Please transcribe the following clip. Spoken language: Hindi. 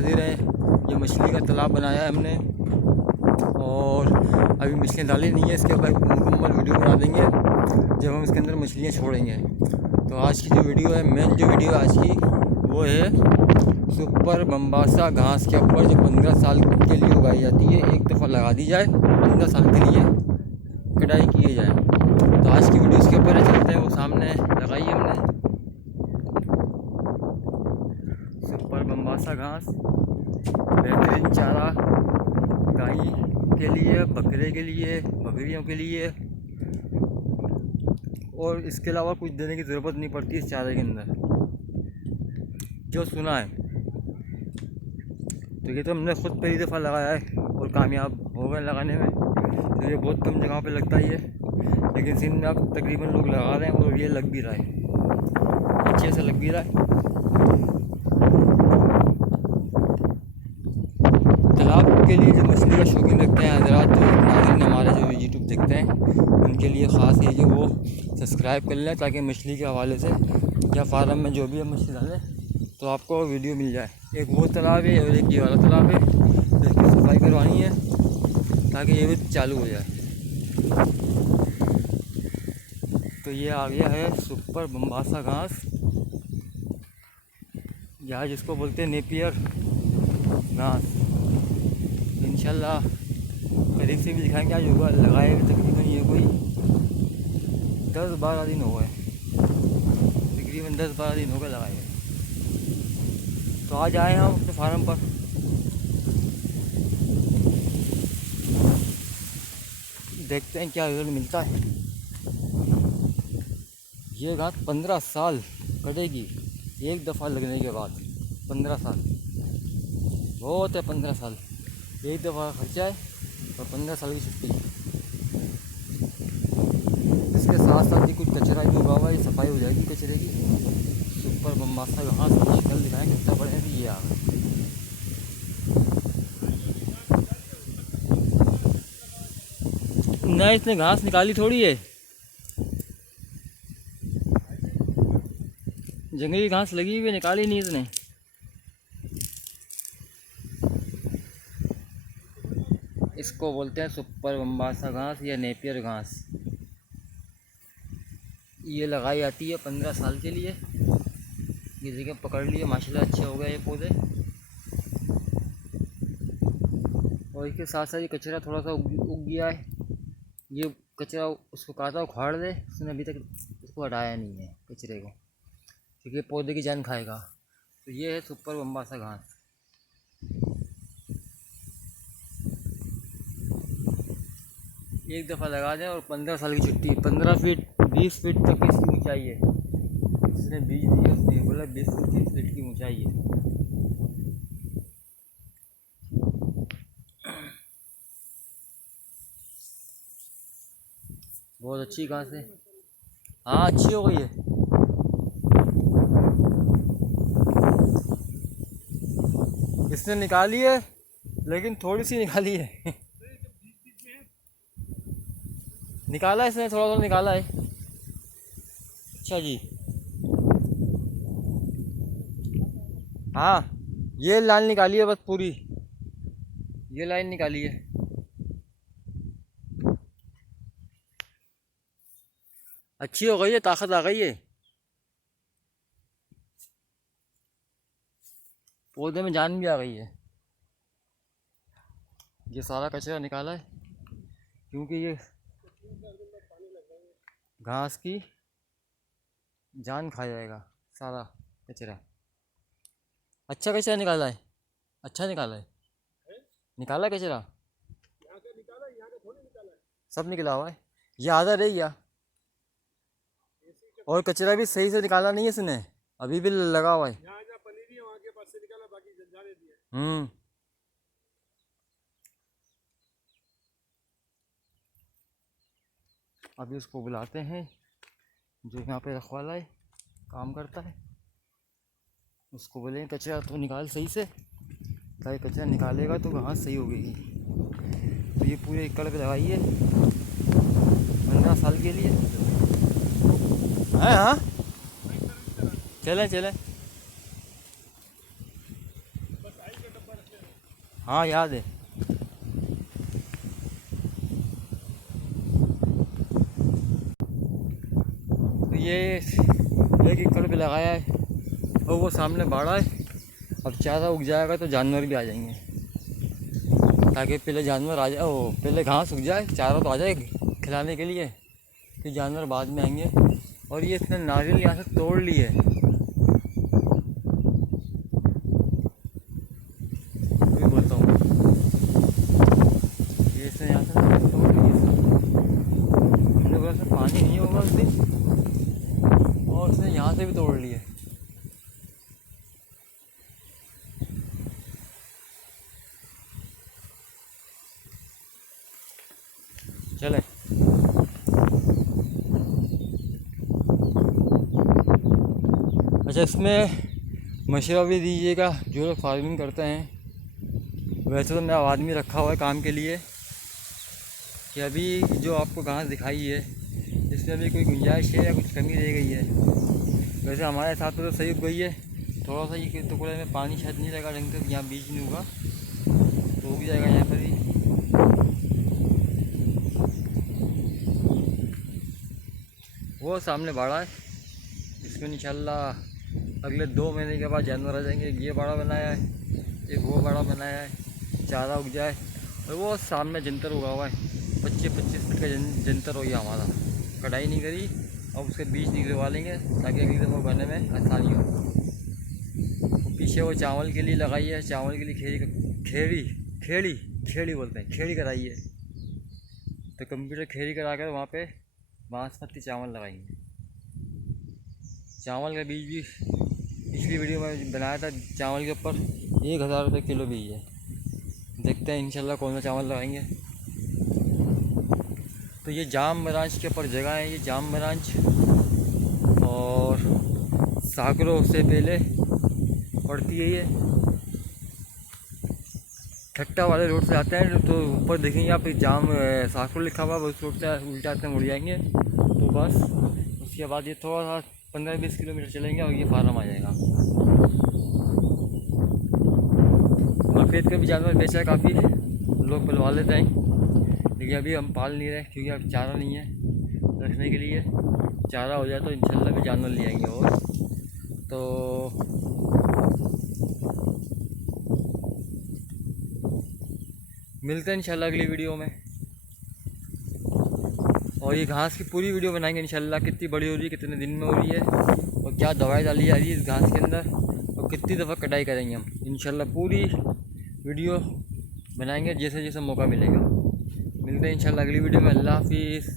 हाजिर हैं। ये मछली का तालाब बनाया है हमने और अभी मछलियाँ डाली नहीं है। इसके ऊपर मुकम्मल वीडियो बना देंगे जब हम इसके अंदर मछलियाँ छोड़ेंगे। तो आज की जो वीडियो है, मेन जो वीडियो आज की वो है सुपर बम्बासा घास के ऊपर जो 15 साल के लिए उगाई जाती है। एक दफ़ा लगा दी जाए, 15 साल के लिए कटाई किए जाए। तो आज की वीडियो इसके ऊपर चलते हैं। वो सामने लगाई है हमने सुपर बम्बासा घास, बेहतरीन चारा गाय के लिए, बकरे के लिए, बकरियों के लिए, और इसके अलावा कुछ देने की ज़रूरत नहीं पड़ती इस चारे के अंदर, जो सुना है। तो ये तो हमने ख़ुद पहली दफ़ा लगाया है और कामयाब हो गए लगाने में। तो ये बहुत कम जगह पे लगता ही है, लेकिन सिंध में अब तकरीबन लोग लगा रहे हैं और ये लग भी रहा है, अच्छे से लग भी रहा है। तालाब के लिए जो मछली का शौकीन रखते हैं हज़रात, जो नाज़रीन हमारे जो यूट्यूब देखते हैं, उनके लिए ख़ास है कि वो सब्सक्राइब कर लें ताकि मछली के हवाले से या फार्म में जो भी है मछली डालें तो आपको वीडियो मिल जाए। एक वो तालाब है और एक ये वाला तालाब है, इसकी सफाई करवानी है ताकि ये भी चालू हो जाए। तो ये आ गया है सुपर बम्बासा घास, या जिसको बोलते हैं नेपियर घास। इंशाल्लाह करीब से भी दिखाएंगे। आज होगा लगाए हुए तकरीबन ये कोई 10-12 दिन हो गए, तकरीबन 10-12 दिन हो गए लगाए हुए। तो आज आए हम अपने फार्म पर। देखते हैं क्या रिजल्ट मिलता है। ये घास 15 साल कटेगी एक दफ़ा लगने के बाद। 15 साल बहुत है, 15 साल एक दफ़ा खर्चा है और 15 साल की छुट्टी। इसके साथ साथ ही कुछ कचरा भी उगा हुआ है, सफाई हो जाएगी कचरे की। सुपर बम्बासा घास की शक्ल दिखाएंगे कितना बड़े हैं। ये आ गए, ना इसने घास निकाली थोड़ी है, जंगली घास लगी हुई, निकाली नहीं इसने। इसको बोलते हैं सुपर बम्बासा घास या नेपियर घास। ये लगाई जाती है 15 साल के लिए। ये देखिए पकड़ लिए, माशाल्लाह अच्छे हो गए ये पौधे। और इसके साथ साथ ये कचरा थोड़ा सा उग गया है। ये कचरा उसको काटा उखाड़ दे, उसने अभी तक उसको हटाया नहीं है कचरे को, क्योंकि पौधे की जान खाएगा। तो ये है सुपर बम्बासा घास। एक दफ़ा लगा दें और 15 साल की छुट्टी। 15 फीट 20 फीट तक इसकी ऊंचाई है। जिसने बीज दिया उसने बोला 20 से 30 फीट की ऊंचाई है। बहुत अच्छी घास है। हाँ अच्छी हो गई है। इसने निकाली है लेकिन थोड़ी सी निकाली है। निकाला है इसने, थोड़ा थोड़ा निकाला है। अच्छा जी, हाँ ये लाइन निकाली है बस पूरी, ये लाइन निकाली है। अच्छी हो गई है, ताकत आ गई है, पौधे में जान भी आ गई है। ये सारा कचरा निकाला है क्योंकि ये घास की जान खा जाएगा सारा कचरा। अच्छा कचरा निकाला है, अच्छा निकाला है, निकाला है कचरा, सब निकला हुआ है। ये आधा रह गया और कचरा भी सही से निकाला नहीं है इसने, अभी भी लगा हुआ है। अभी उसको बुलाते हैं जो यहाँ पे रखवाला है, काम करता है। उसको बोलें कचरा तो निकाल सही से, ताकि कचरा निकालेगा तो घास सही होगी। तो ये पूरे एकड़ पे लगाई है 15 साल के लिए। हाँ चलें चलें। हाँ याद है। तो ये 1 एकड़ पे लगाया है और वो सामने बाड़ा है। अब चारा उग जाएगा तो जानवर भी आ जाएंगे, ताकि पहले जानवर आ जाए, वो पहले घास उग जाए, चारा तो आ जाए खिलाने के लिए, फिर जानवर बाद में आएंगे। और ये इसने नारियल यहाँ से तोड़ ली है, मैं बोलता हूँ ये इसने यहाँ से नारियल तोड़ ली है। हमने बोला से पानी नहीं होगा उस दिन, और उसने यहाँ से भी तोड़ ली है। चले अच्छा, इसमें मशवरा भी दीजिएगा जो लोग फार्मिंग करते हैं। वैसे तो मैं आदमी रखा हुआ है काम के लिए, कि अभी जो आपको घास दिखाई है इसमें अभी कोई गुंजाइश है या कुछ कमी रह गई है। वैसे हमारे साथ तो सही उग गई है, थोड़ा सा ये टुकड़े में पानी शायद नहीं लगा ढंग से, यहाँ बीज नहीं होगा तो उग जाएगा यहाँ पर ही। वो सामने बाड़ा है, इसमें इंशाल्लाह अगले 2 महीने के बाद जानवर आ जाएंगे। ये बाड़ा बनाया है, एक वो बाड़ा बनाया है, चारा उग जाए। और वो सामने जंतर उगा हुआ है, 25-25 फीट का जंतर हो गया हमारा, कटाई नहीं करी। अब उसके बीज निकलवा लेंगे ताकि अगली दफ़ा उगाने में आसानी हो। वो पीछे वो चावल के लिए लगाई है, चावल के लिए खेड़ी बोलते हैं, खेड़ी कराई है। तो कंप्यूटर खेड़ी करा कर वहाँ पे बासमती चावल लगाएंगे। चावल का बीज भी पिछली वीडियो में बनाया था, चावल के ऊपर 1000 रुपये किलो बीज है। देखते हैं इंशाल्लाह कौन सा चावल लगाएंगे। तो ये जाम ब्रांच के ऊपर जगह है, ये जाम ब्रांच और साकरों से पहले पड़ती है। ये ठट्टा वाले रोड से आते हैं तो ऊपर देखेंगे आप जाम साकरों लिखा हुआ, उस रोड से उल्टा आते हैं, मुड़ जाएंगे तो बस उसके बाद ये थोड़ा सा 15-20 किलोमीटर चलेंगे और ये फार्म आ जाएगा। सफ़ेद का भी जानवर बेचा है, काफ़ी लोग पलवा लेते हैं, लेकिन अभी हम पाल नहीं रहे क्योंकि अब चारा नहीं है रखने के लिए। चारा हो जाए तो इंशाल्लाह भी जानवर ले आएंगे। और तो मिलते हैं इंशाल्लाह अगली वीडियो में, और ये घास की पूरी वीडियो बनाएंगे इंशाल्लाह, कितनी बड़ी हो रही है, कितने दिन में हो रही है, और क्या दवाई डाली जा रही है इस घास के अंदर, और कितनी दफ़ा कटाई करेंगे हम। इंशाल्लाह पूरी वीडियो बनाएंगे जैसे जैसे मौका मिलेगा। मिलते हैं इंशाल्लाह अगली वीडियो में। अल्लाह हाफिज़।